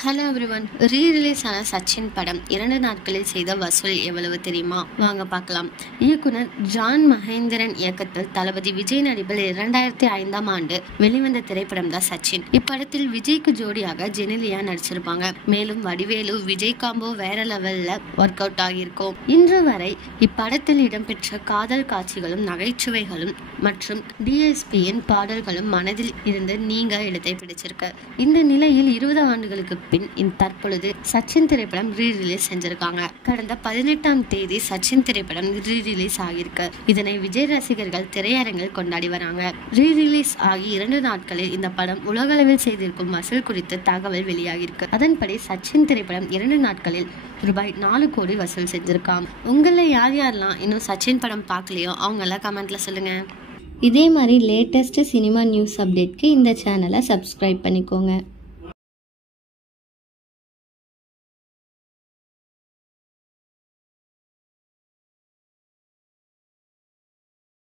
Hello everyone. Rerelease ஆன சச்சின் படம் 2 நாட்களில் செய்த வசூல் எவ்வளவு தெரியுமா? வாங்க பார்க்கலாம். இயக்குனர் ஜான் மகேந்திரன் இயக்கத்தில் தளபதி விஜய் நடிப்பில் 2005ஆம் ஆண்டு வெளிவந்த திரைப்படம் தான் சச்சின். இப்படத்தில் விஜய்க்கு ஜோடியாக ஜெனிலியா நடிச்சிருப்பாங்க. மேலும் வடிவேலு விஜய் காம்போ வேற லெவல்ல ஒர்க் அவுட் ஆகியிருக்கும். இன்று வரை இப்படத்தில் இடம்பெற்ற காதல் காட்சிகளும் நகைச்சுவைகளும் மற்றும் டிஎஸ்பியின் பாடல்களும் மனதில் இருந்து நீங்க இடத்தை பிடிச்சிருக்கு. இந்த நிலையில் 20 ஆண்டுகளுக்கு பின் தற்பொழுது சச்சின் திரைப்படம் ரீரிலீஸ் செஞ்சிருக்காங்க. கடந்த 18ஆம் தேதி சச்சின் திரைப்படம் ரீரிலீஸ் ஆகியிருக்கு. இதனை விஜய் ரசிகர்கள் திரையரங்கில் கொண்டாடி வராங்க. ரீரிலீஸ் ஆகி 2 நாட்களில் இந்த படம் உலகளவில் செய்திருக்கும் வசூல் குறித்து தகவல் வெளியாகிருக்கு. அதன்படி சச்சின் திரைப்படம் 2 நாட்களில் ரூபாய் 4 கோடி வசூல் செஞ்சிருக்காம். உங்களை யாரெல்லாம் இன்னும் சச்சின் படம் பார்க்கலையோ அவங்க எல்லாம் கமெண்ட்ல சொல்லுங்க. இதே மாதிரி லேட்டஸ்ட் சினிமா நியூஸ் அப்டேட்க்கு இந்த சேனலை சப்ஸ்கிரைப் பண்ணிக்கோங்க.